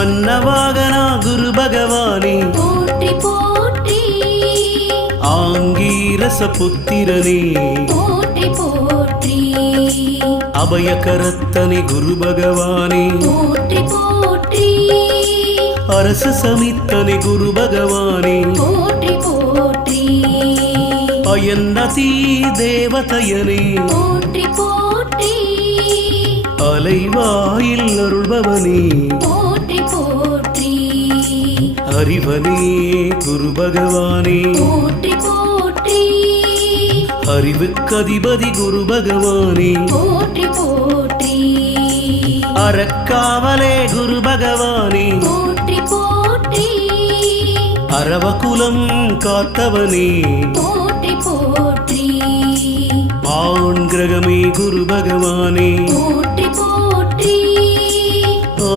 அன்னவாகனா குரு பகவானே போற்றி போற்றி ஆங்கீரச புத்திரனே போற்றி போற்றி அபயகரத்தனே குரு பகவானே போற்றி போற்றி அரசு சமித்தனே குரு பகவானே போற்றி போற்றி அயன்னதி தேவதையனே போற்றி போற்றி அலைவாயில் அருள்பவனே போற்றி போற்றி அறிவனே குரு பகவானே போற்றி போற்றி அறிவுக்கதிபதி குரு பகவானே போற்றி போற்றி அறக்காவலே குரு பகவானே போற்றி போற்றி அரவகுலம் காத்தவனே போற்றி போற்றி ஆண் கிரகமே குரு பகவானே போற்றி